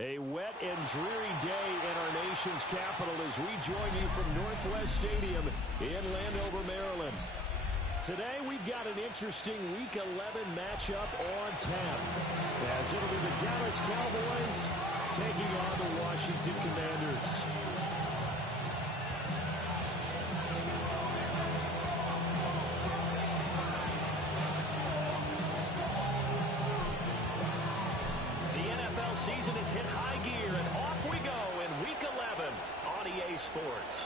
A wet and dreary day in our nation's capital as we join you from Northwest Stadium in Landover, Maryland. Today we've got an interesting Week 11 matchup on tap, as it'll be the Dallas Cowboys taking on the Washington Commanders. Season has hit high gear, and off we go in Week 11 on EA Sports.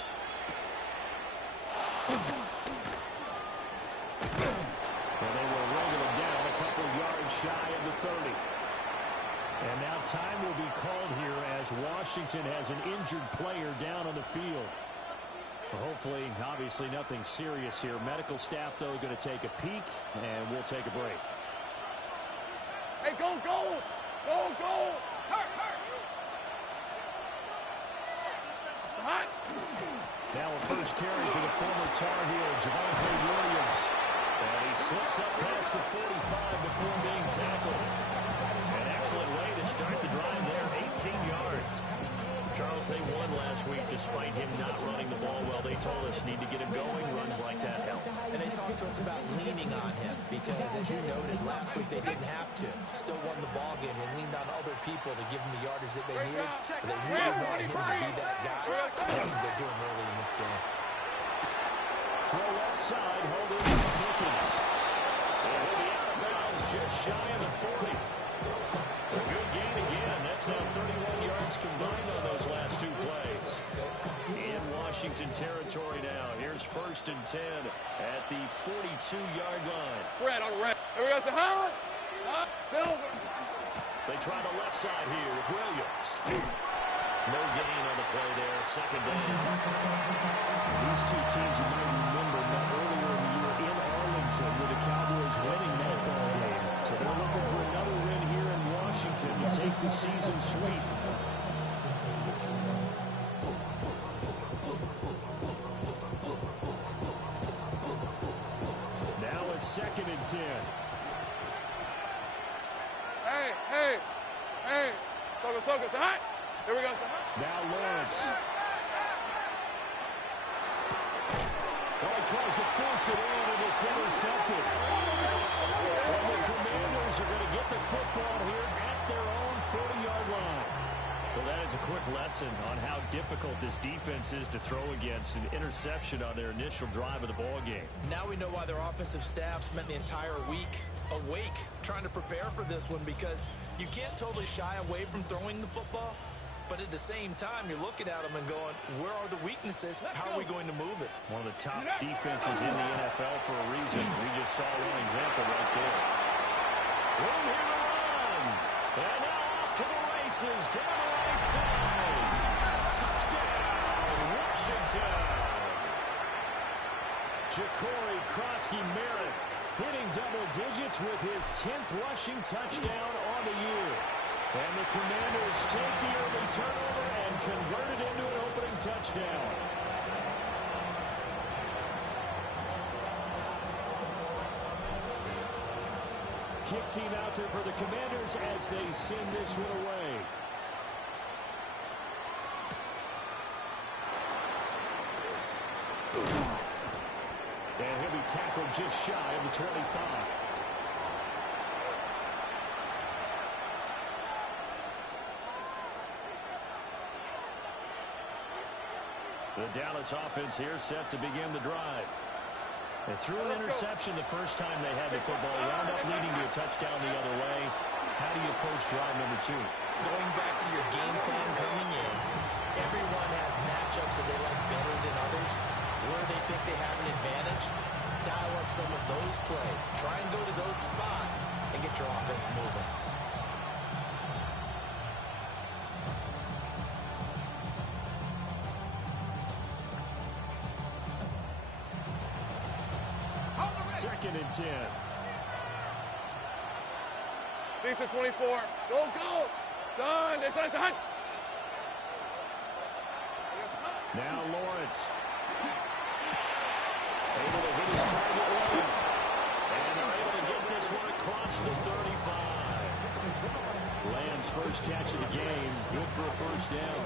And they will wrangle him down a couple yards shy of the 30. And now time will be called here as Washington has an injured player down on the field. Hopefully, obviously nothing serious here. Medical staff, though, going to take a peek, and we'll take a break. Hey, go! Go! Hurt! Hot! Now a first carry for the former Tar Heel, Javonte Williams. And he slips up past the 45 before being tackled. An excellent way to start the drive there, 18 yards. Charles, they won last week despite him not running the ball well. They told us need to get him going. Runs like that help. And they talked to us about leaning on him because, as you noted, last week they didn't have to. Still won the ball game and leaned on other people to give them the yardage that they needed. But they really wanted him to be that guy. That's what they're doing early in this game. Throw left side, hold in by Pickens. And he'll be out of bounds just shy of the 40. A good gain again. That's now 31 yards combined on those last two plays. In Washington territory now. Here's 1st and 10 at the 42-yard line. Red on red. Here we go. Silver. They try the left side here with Williams. No gain on the play there. Second down. These two teams, you might remember, met earlier in the year in Arlington with the Cowboys winning that ball game. So they're looking for another win here in Washington to take the season sweep. Now a 2nd and 10. Hey. Soka. Say hi. Here we go. Now Lawrence. Well, he tries to force it in, and it's intercepted. Well, the Commanders are going to get the football here at their own 40-yard line. Well, that is a quick lesson on how difficult this defense is to throw against. An interception on their initial drive of the ball game. Now we know why their offensive staff spent the entire week awake trying to prepare for this one, because you can't totally shy away from throwing the football. But at the same time, you're looking at them and going, where are the weaknesses? How are we going to move it? One of the top defenses in the NFL for a reason. We just saw one example right there. Room here to run. And now off to the races down the right side. Touchdown, Washington. Ja'Cory Krosky-Merritt hitting double digits with his 10th rushing touchdown on the year. And the Commanders take the early turnover and convert it into an opening touchdown. Kick team out there for the Commanders as they send this one away. And he'll be tackled just shy of the 25. The Dallas offense here set to begin the drive. They threw an interception the first time they had the football, wound up leading to a touchdown the other way. How do you approach drive number 2? Going back to your game plan coming in, everyone has matchups that they like better than others. Where they think they have an advantage, dial up some of those plays. Try and go to those spots and get your offense moving. Second and 10. Decent 24. Go. Son. Now Lawrence. Able to hit his target well. And they're able to get this one across the 35. Lamb's first catch of the game. Good for a first down.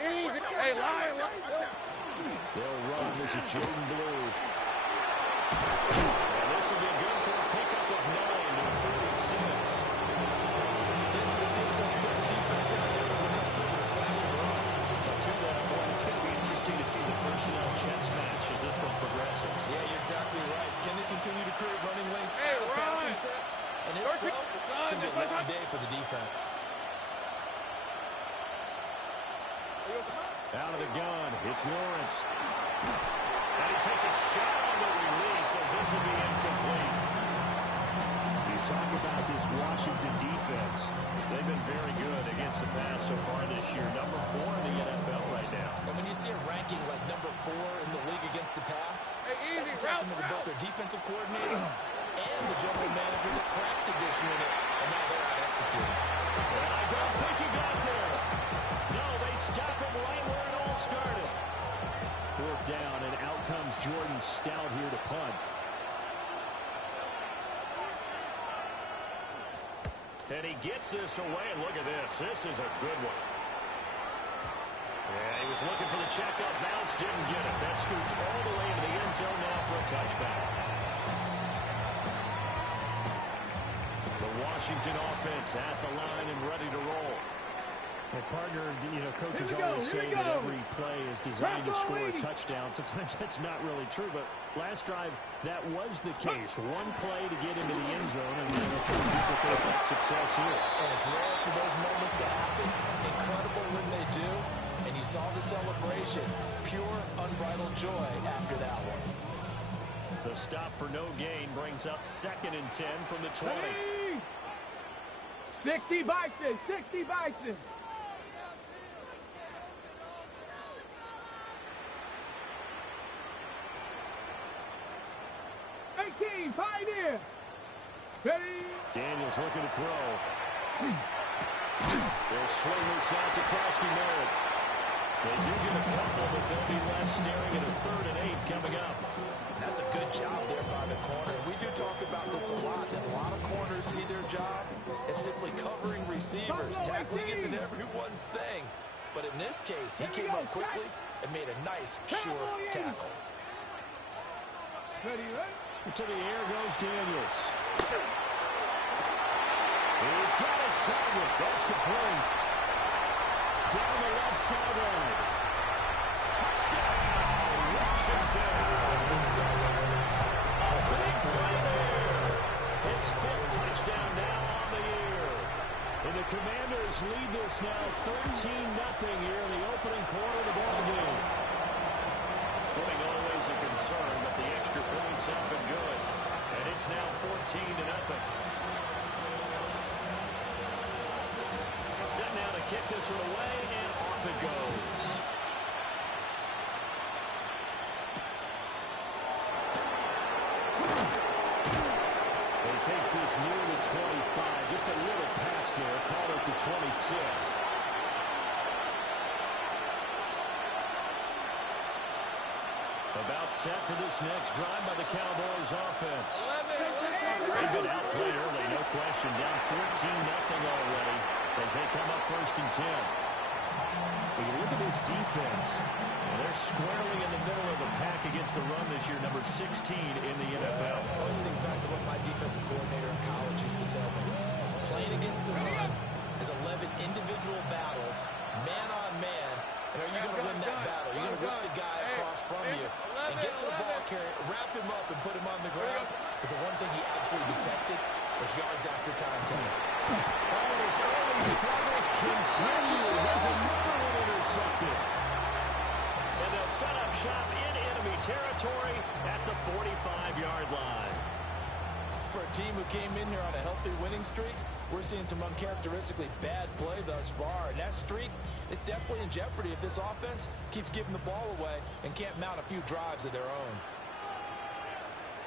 Easy. Hey, line. They'll run. This is Jordan Blue. And this will be good for a pickup of 9 to 36. This will see some spread the defense out there with a couple slash and run. To that point, it's going to be interesting to see the personnel chess match as this one progresses. Yeah, you're exactly right. Can they continue to create running lanes Hey, out of run. passing sets? And if so, it's going to be a long day for the defense. Out of the gun, it's Lawrence. And he takes a shot on the release as this will be incomplete. You talk about this Washington defense. They've been very good against the pass so far this year. Number 4 in the NFL right now. And when you see a ranking like number 4 in the league against the pass, that's a testament to both their defensive coordinator and the general manager that cracked edition in it, and now they're out executing. And I don't think he got there. No, they stop him right where it all started. 4th down, and out comes Jordan Stout here to punt. And he gets this away, and look at this. This is a good one. Yeah, he was looking for the checkup bounce, didn't get it. That scoots all the way into the end zone now for a touchback. The Washington offense at the line and ready to roll. Well, partner, coaches always say that every play is designed to score a touchdown. Sometimes that's not really true, but last drive, that was the case. One play to get into the end zone, and then they'll try to duplicate that success here. And it's rare for those moments to happen. Incredible when they do. And you saw the celebration. Pure, unbridled joy after that one. The stop for no gain brings up 2nd and 10 from the 20. 60 Bison. 60 Bison. Pioneer. Ready. Daniels looking to throw. They'll swing this out to Krosky Merritt. They do get a couple, but they'll be left staring at a 3rd and 8 coming up. That's a good job there by the corner. We do talk about this a lot, that a lot of corners see their job as simply covering receivers. Tackling isn't everyone's thing. But in this case, he came up quickly and made a nice, short tackle. Ready. To the air goes Daniels. He's got his target. That's complete. Down the left sideline. Touchdown, Washington. A big play there. His 5th touchdown now on the year. And the Commanders lead this now 13-0 here in the opening quarter of the ball game. Footing always a concern, but the extra points up and good. And it's now 14-0. Set now to kick this one away, and off it goes. He takes this near the 25. Just a little pass there. Call it the 26. About set for this next drive by the Cowboys offense. They've been outplayed early, no question. Down 14-0 already as they come up 1st and 10. When you look at this defense, they're squarely in the middle of the pack against the run this year, number 16 in the NFL. I always think back to what my defensive coordinator in college used to tell me. Playing against the run is 11 individual battles, man on man. And are you going to win that battle? You're going to whip the guy across from you and get to the ball carrier, wrap him up, and put him on the ground. Because the one thing he absolutely detested was yards after contact. All his early struggles continue. There's another one intercepted. And they'll set up shop in enemy territory at the 45-yard line. For a team who came in here on a healthy winning streak, we're seeing some uncharacteristically bad play thus far. And that streak is definitely in jeopardy if this offense keeps giving the ball away and can't mount a few drives of their own.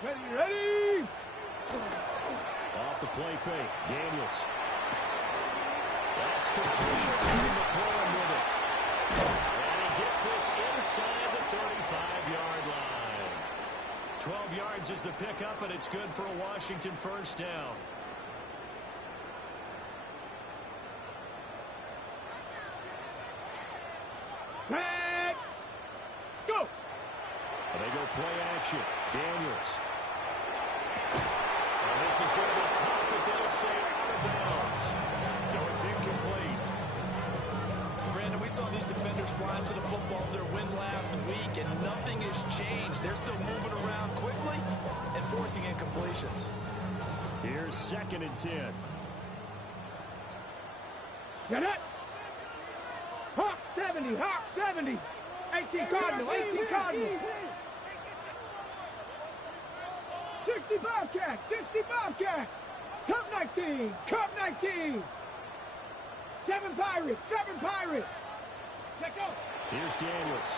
Ready. Off the play fake, Daniels. That's complete. McLaurin with it. And he gets this inside the 35-yard line. 12 yards is the pickup, and it's good for a Washington first down. Let's go. They go play action. Daniels. And this is going to be caught, but they'll say out of bounds. So it's incomplete. Brandon, we saw these defenders flying to the football their win last week, and nothing has changed. They're still moving around quickly and forcing incompletions. Here's 2nd and 10. Get it. Hawk 70, Hawk 70. 18 Cardinal, 18 Cardinal. 60 Bobcat, 60 Bobcat. Cup 19, Cup 19. 7 Pirates, 7 Pirates. Check out. Here's Daniels.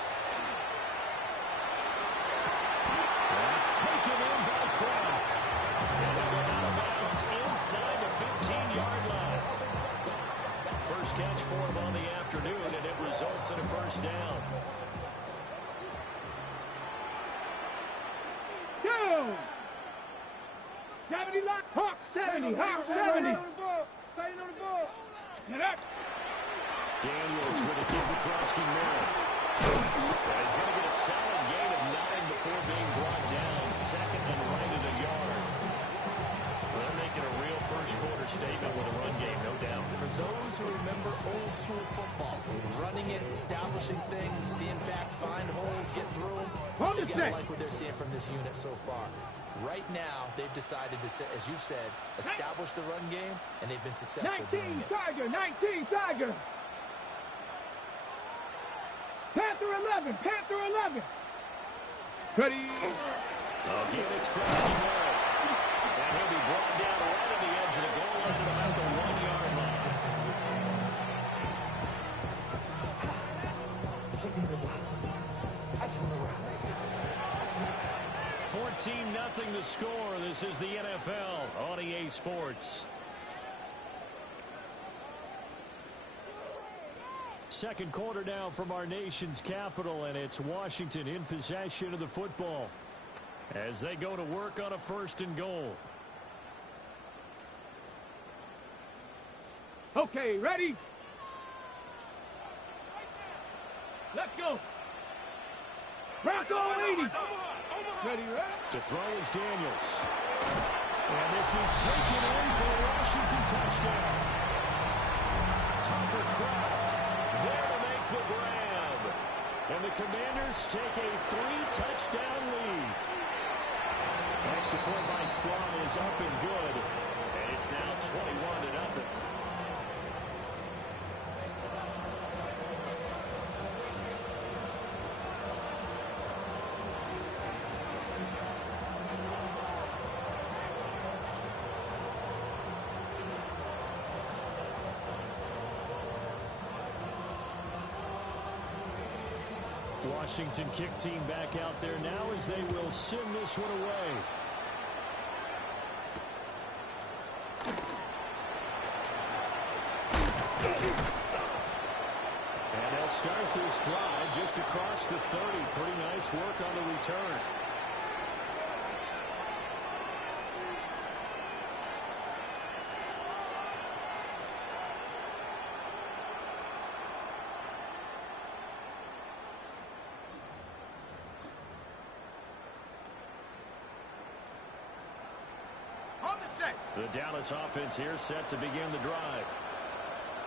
That's taken in by Kraft. And they'll go out of bounds inside the 15-yard line. First catch for him on the afternoon, and it results in a first down. Down. 70 line. Hawk 70, Hawk 70. Get up. Daniels with a kick across the middle. And he's going to get a solid gain of 9 before being brought down. 2nd and right at a yard. Well, they're making a real first-quarter statement with a run game, no doubt. For those who remember old-school football, running it, establishing things, seeing backs find holes, get through them, you gotta like what they're seeing from this unit so far. Right now, they've decided to, as you've said, establish the run game, and they've been successful doing 19 it. Tiger, 19 Tiger. Panther 11, Panther 11. Ready. Again, it's Krusty Moore. And he'll be brought down right at the edge of the goal line at about the 1-yard line. 14-0 the score. This is the NFL on EA Sports. Second quarter now from our nation's capital, and it's Washington in possession of the football as they go to work on a 1st and goal. Okay, ready? Let's go. Bronco 80. Ready, ready? To throw is Daniels. And this is taken in for a Washington touchdown. Tucker Kraft there to make the grab. And the Commanders take a 3-touchdown lead. Extra point by Sly is up and good. And it's now 21-0. Washington kick team back out there now as they will send this one away. And they'll start this drive just across the 30. Pretty nice work on the return. The Dallas offense here set to begin the drive.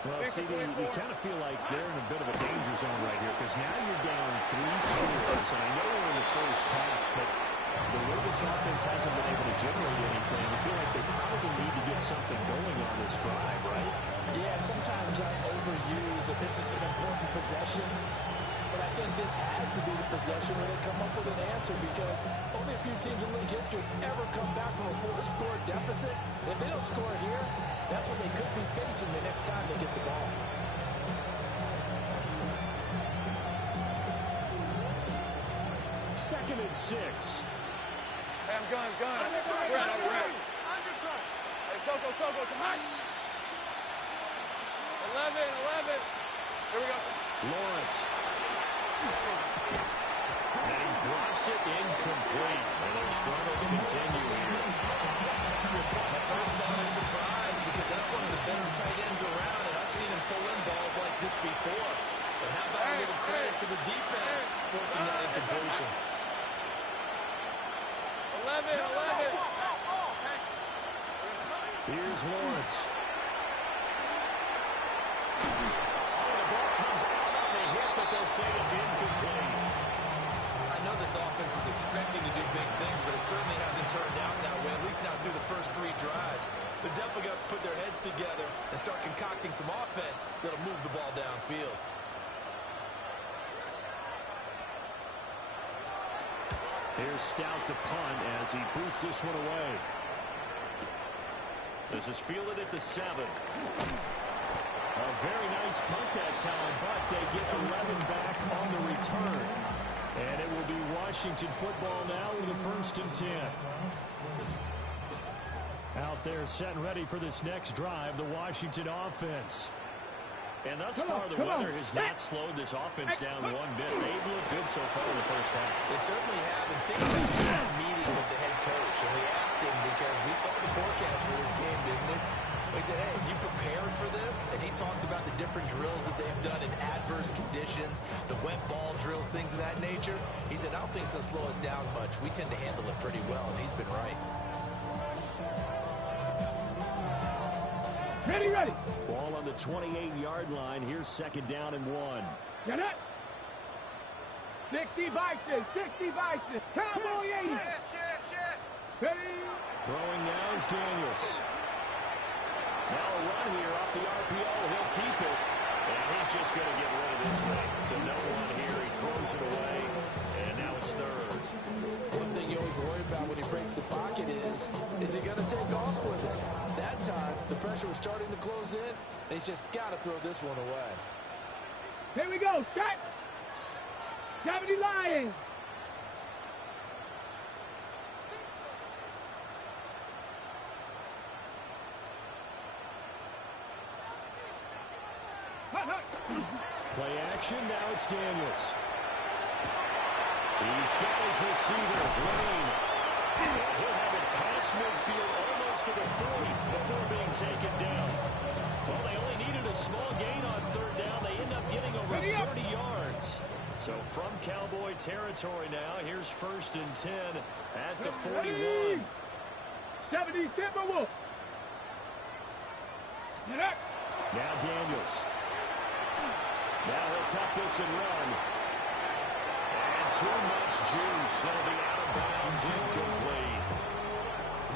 Well, CD, you kind of feel like they're in a bit of a danger zone right here because now you're down 3 scores. And I know we're in the first half, but the way this offense hasn't been able to generate anything, I feel like they probably need to get something going on this drive, right? Yeah, and sometimes I overuse that this is an important possession. But I think this has to be the possession where they come up with an answer because only a few teams in league history have ever come back from a 4-score deficit. If they don't score here, that's what they could be facing the next time they get the ball. Second and 6. Hey, I'm gun. We're out, Hey, Soko, come on. 11. Here we go. Lawrence. And he drops it incomplete. And their struggles continue here. My first thought is surprise because that's one of the better tight ends around, and I've seen him pull in balls like this before. But how about a little credit to the defense forcing that incompletion? 11. Here's Lawrence. The ball comes out on the hit, but they'll say it's incomplete. I know this offense was expecting to do big things, but it certainly hasn't turned out that way, at least not through the first 3 drives. They're definitely going to put their heads together and start concocting some offense that'll move the ball downfield. Here's Stout to punt as he boots this one away. This is fielded at the 7. A very nice punt that time, but they get 11 back on the return. And it will be Washington football now with a 1st and 10. Out there set and ready for this next drive, the Washington offense. And thus far, the weather has not slowed this offense down one bit. They've looked good so far in the first half. They certainly have. And think about that meeting with the head coach. And we asked him because we saw the forecast for this game, didn't we? We said, hey, you prepared for this? And he talked about the different drills that they've done in adverse conditions, the wet ball drills, things of that nature. He said, I don't think it's going to slow us down much. We tend to handle it pretty well, and he's been right. Ready. Ball on the 28-yard line. Here's 2nd down and 1. Get it. 60 Bison. Cowboy 80. Ready. Throwing now is Daniels. Now a run here off the RPO. He'll keep it. And he's just going to get rid of this thing. To no one here. He throws it away. And now it's 3rd. One thing you always worry about when he breaks the pocket is he going to take off with it? That time, the pressure was starting to close in, and he's just got to throw this one away. Here we go. Set. 70 Lions. Play action. Now it's Daniels. He's got his receiver, Lane. And he'll have it past midfield almost to the 40 before being taken down. Well, they only needed a small gain on 3rd down. They end up getting over 30 yards. So from Cowboy territory now, here's 1st and 10 at the 41. 70 Timberwolves. Get up. Now Daniels. Now he'll tuck this and run. And too much juice. It'll be out of bounds, incomplete.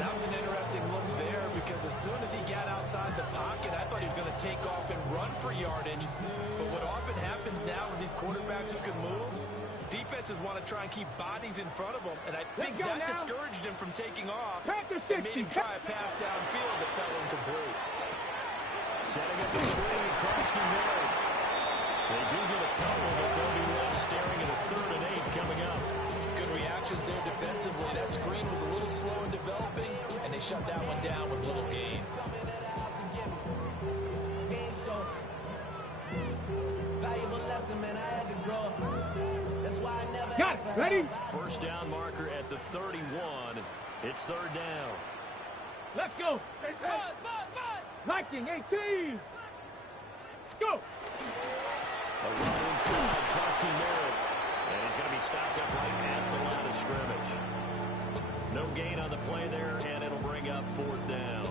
That was an interesting look there because as soon as he got outside the pocket, I thought he was going to take off and run for yardage. But what often happens now with these quarterbacks who can move, defenses want to try and keep bodies in front of them. And I think that discouraged him from taking off and made him try a pass downfield that fell incomplete. Setting up the screen, Krosky Miller. They do get a couple, but they'll be left staring at a 3rd and 8 coming up. Good reactions there defensively. That screen was a little slow in developing, and they shut that one down with little gain. Got it. Ready. 1st down marker at the 31. It's 3rd down. Let's go. Viking 18. Go. A run inside, Krosky Merritt. And he's going to be stopped up right at the line of scrimmage. No gain on the play there, and it'll bring up 4th down.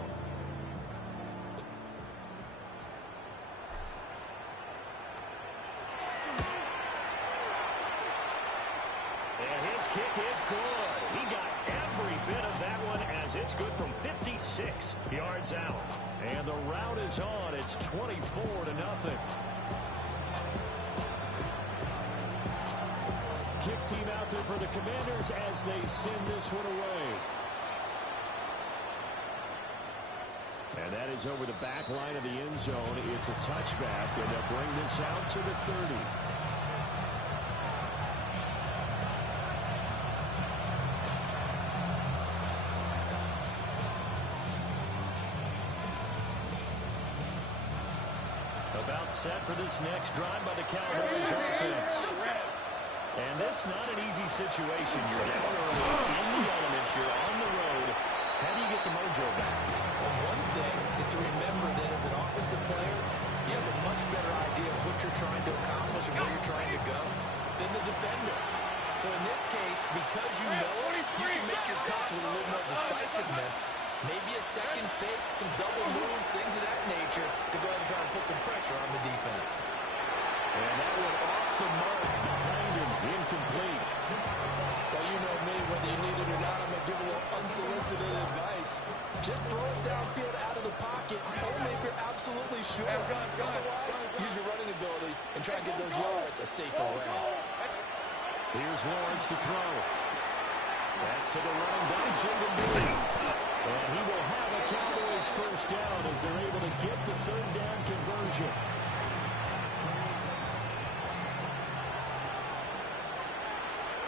And his kick is good. He got every bit of that one as it's good from 56 yards out. And the route is on. It's 24-0. Kick team out there for the Commanders as they send this one away. And that is over the back line of the end zone. It's a touchback, and they'll bring this out to the 30. About set for this next drive by the Cowboys offense. And this not an easy situation. You're down early in the elements. You're on the road. How do you get the mojo back? Well, one thing is to remember that as an offensive player, you have a much better idea of what you're trying to accomplish and where you're trying to go than the defender. So in this case, because you know you can make your cuts with a little more decisiveness, maybe a second fake, some double moves, things of that nature, to go ahead and try and put some pressure on the defense. And that one off the mark behind him, incomplete. Well, you know me, whether you need it or not, I'm going to give a little unsolicited advice. Just throw it downfield out of the pocket, only if you're absolutely sure. Otherwise, use your running ability and try and get those yards a safer way. Here's Lawrence to throw. That's to the running back, Jalen. And he will have a Cowboys first down as they're able to get the third down conversion.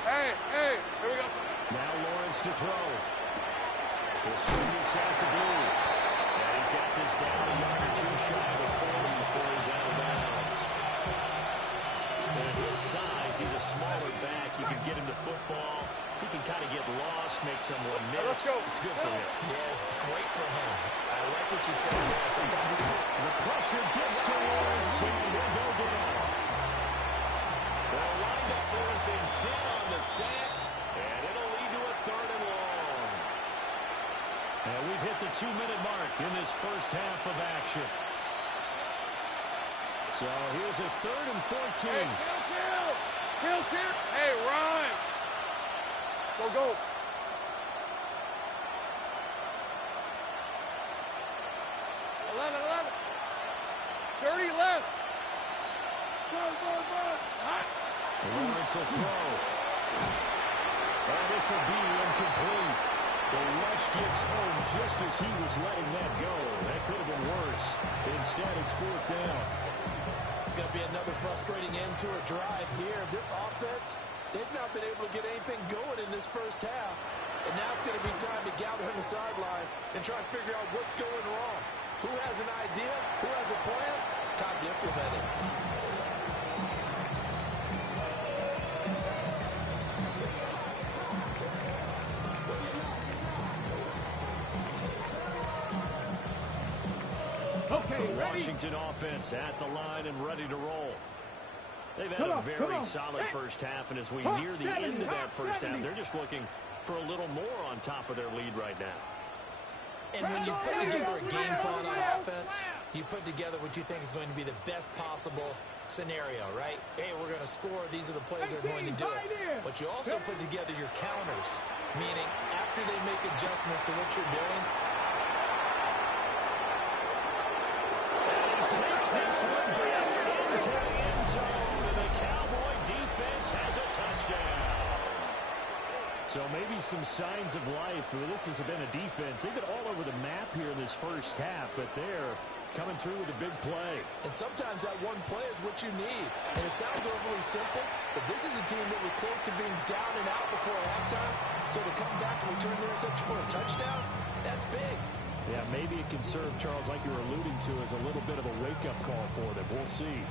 Hey, here we go. Now Lawrence to throw. He'll swing this out to Blue. And he's got this down a yard or two shy of 40 before he's out of bounds. At his size, he's a smaller back. You can get him to football. He can kind of get lost, make someone miss. Let's go. It's good for him. Yeah, it's great for him. I like what you said there. Sometimes he can... The pressure gets to Lawrence, and he'll go down. They'll wind up losing 10 on the sack, and it'll lead to a third and long. And we've hit the 2-minute mark in this first half of action. So here's a 3rd and 14. Hey, kill. Hey, run. Go. 11. 30 left. Go. Hot. Lawrence will throw. And this will be incomplete. The rush gets home just as he was letting that go. That could have been worse. Instead, it's 4th down. It's going to be another frustrating end to a drive here. This offense, they've not been able to get anything going in this first half. And now it's going to be time to gather on the sidelines and try and figure out what's going wrong. Who has an idea? Who has a plan? Time to implement it. Washington offense at the line and ready to roll. They've had a very solid first half, and as we near the end of that first half, they're just looking for a little more on top of their lead right now. And when you put together a game plan on offense, you put together what you think is going to be the best possible scenario, right? Hey, we're going to score. These are the plays that are going to do it. But you also put together your counters, meaning after they make adjustments to what you're doing, takes this one back into the end zone, and the Cowboy defense has a touchdown. So maybe some signs of life. This has been a defense. They've been all over the map here in this first half, but they're coming through with a big play. And sometimes that one play is what you need. And it sounds overly simple, but this is a team that was close to being down and out before halftime. So to come back and return the interception for a touchdown, that's big. Yeah, maybe it can serve, Charles, like you were alluding to, as a little bit of a wake-up call for them. We'll see.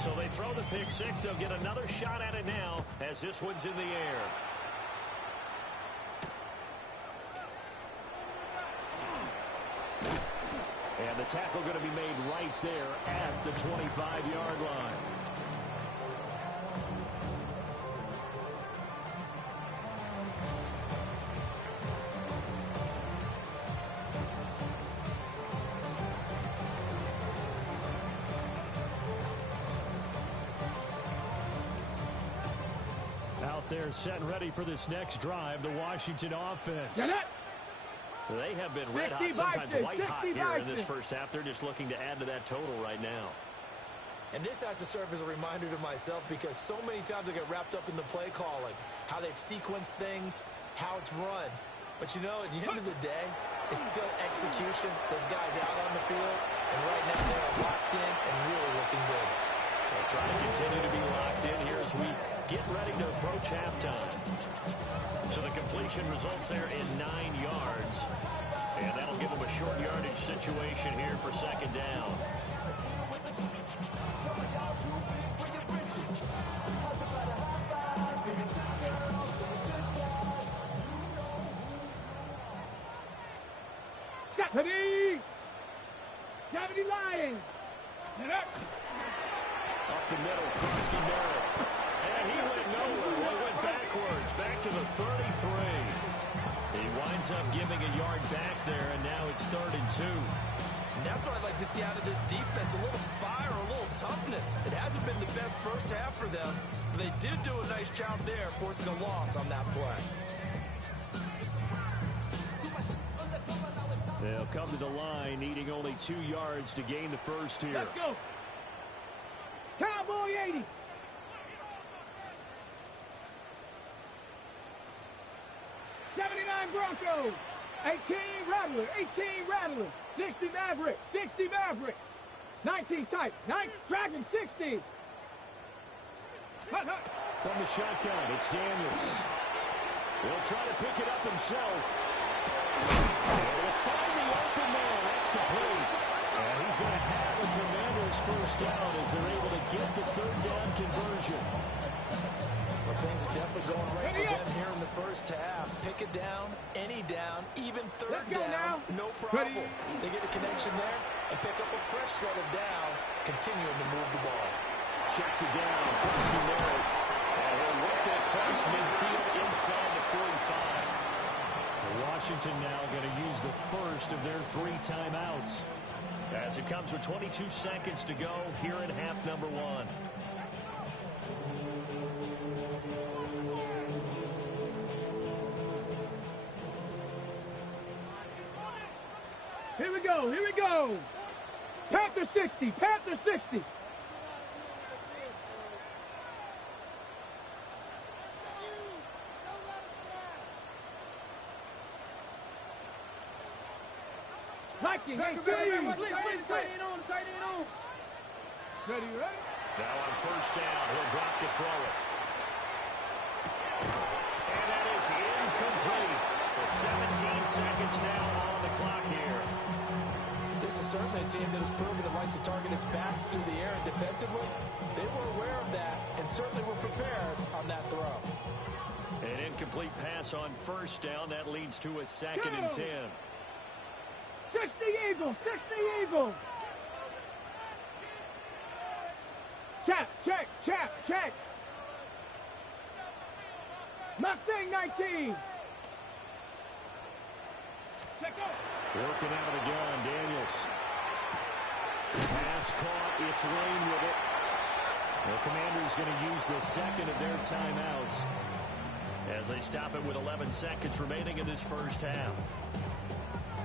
So they throw the pick six. They'll get another shot at it now as this one's in the air. And the tackle going to be made right there at the 25-yard line. Out there set and ready for this next drive, the Washington offense. They have been red hot, sometimes white hot here in this first half. They're just looking to add to that total right now. And this has to serve as a reminder to myself because so many times I get wrapped up in the play calling, how they've sequenced things, how it's run. But you know, at the end of the day, it's still execution. Those guys out on the field, and right now they're locked in and really looking good. They'll try to continue to be locked in here as we get ready to approach halftime. So the completion results there in 9 yards. And that'll give them a short yardage situation here for second down. Stephanie Lions. Up the middle, Krusky Merritt. And he went nowhere. Well, he went backwards, back to the 33. He winds up giving a yard back there, and now it's 3rd and 2. And that's what I'd like to see out of this defense, a little fire, a little toughness. It hasn't been the best first half for them, but they did do a nice job there, forcing a loss on that play. They'll come to the line, needing only 2 yards to gain the first here. Let's go. Cowboy 80. Broncos. 18 Rattler. 18 Rattler. 60 Maverick. 60 Maverick. 19 Type. 9 Dragon 60. Hut, hut. From the shotgun, it's Daniels. He'll try to pick it up himself. He'll find the open man. That's complete. And he's going to have a Commanders first down as they're able to get the 3rd down conversion. Well, things are definitely going right for them here in the first half. Pick it down, any down, even 3rd down, no problem. They get a connection there and pick up a fresh set of downs, continuing to move the ball. Checks it down, Krusky Merritt. And he'll work it across midfield inside the 45. Washington now going to use the first of their 3 timeouts. As it comes with 22 seconds to go here in half number 1. Here we go, here we go. Panther 60, Panther 60. Viking, hey, tight end on. Ready, right? Now on first down, he'll drop to throw it. And that is incomplete. So 17 seconds now on the clock here. This is certainly a team that has proven it likes to target its backs through the air, and defensively, they were aware of that and certainly were prepared on that throw. An incomplete pass on first down. That leads to a 2nd and 10. 60 Eagles, 60 Eagles. Check, check, check, check. Mustang 19. Check out. Working out of the gun, Daniels. Pass caught, it's Lane with it. The Commanders going to use the 2nd of their timeouts as they stop it with 11 seconds remaining in this first half.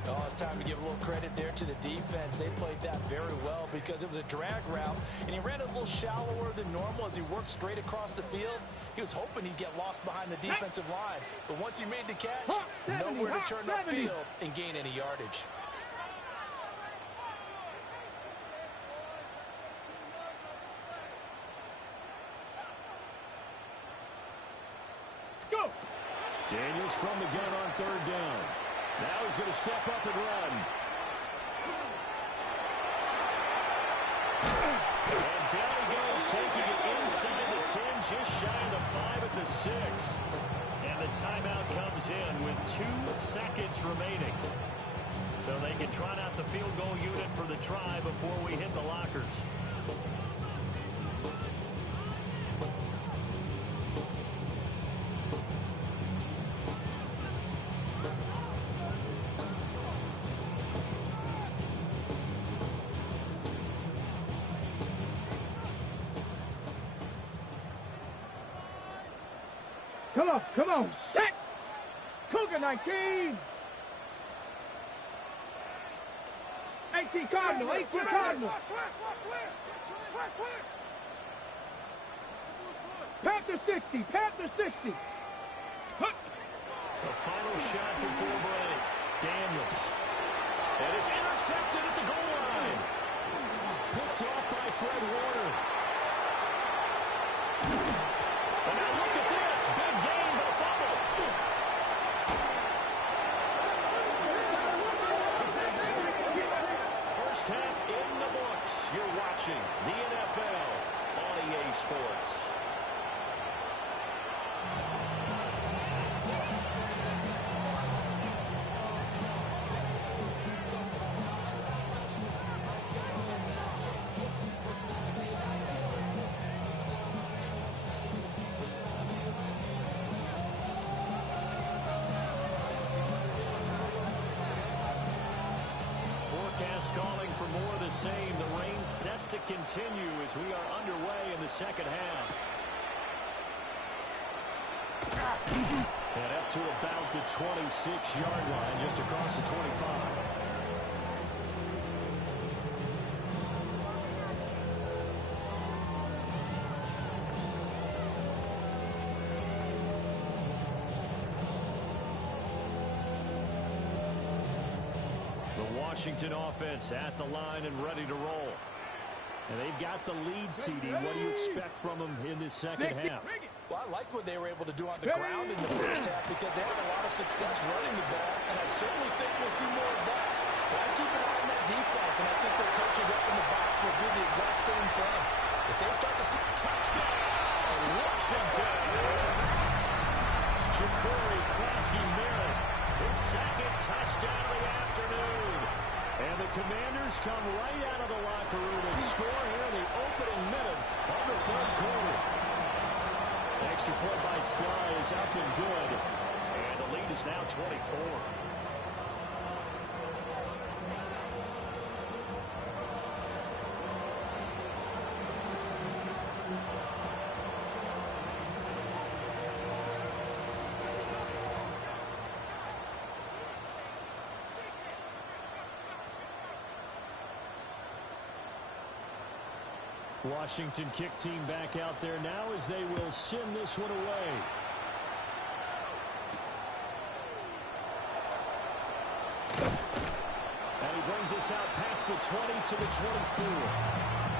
Oh, it's time to give a little credit there to the defense. They played that very well because it was a drag route, and he ran a little shallower than normal as he worked straight across the field. He was hoping he'd get lost behind the defensive line, but once he made the catch, nowhere to turn upfield and gain any yardage. Let's go. Daniels from the gun on 3rd down. Now he's going to step up and run. And down he goes, taking it inside the 10, just shy of the 5 at the 6. And the timeout comes in with 2 seconds remaining. So they can trot out the field goal unit for the try before we hit the lockers. Come on, set! Cougar 19! 18 Cardinal, 18 Cardinal! Panther 60, Panther 60! Huh. The final shot before break. Daniels. And it's intercepted at the goal line. Picked off by Fred Warner. And now look at this. Big gain, but a fumble. You're watching the NFL on EA Sports. Forecast calling for more of the same. The rain set to continue as we are underway in the second half. And up to about the 26-yard line, just across the 25. Washington offense at the line and ready to roll. And they've got the lead, CD. What do you expect from them in this second half? Well, I liked what they were able to do on the ground in the first half because they had a lot of success running the ball, and I certainly think we'll see more of that. But I keep an eye on that defense, and I think their coaches up in the box will do the exact same thing. If they start to see touchdown, Washington. Ja'Cory Klasky-Merritt, his second touchdown of the afternoon. And the Commanders come right out of the locker room and score here in the opening minute of the third quarter. Extra point by Sly is up and good. And the lead is now 24. Washington kick team back out there now as they will send this one away. And he brings us out past the 20 to the 24.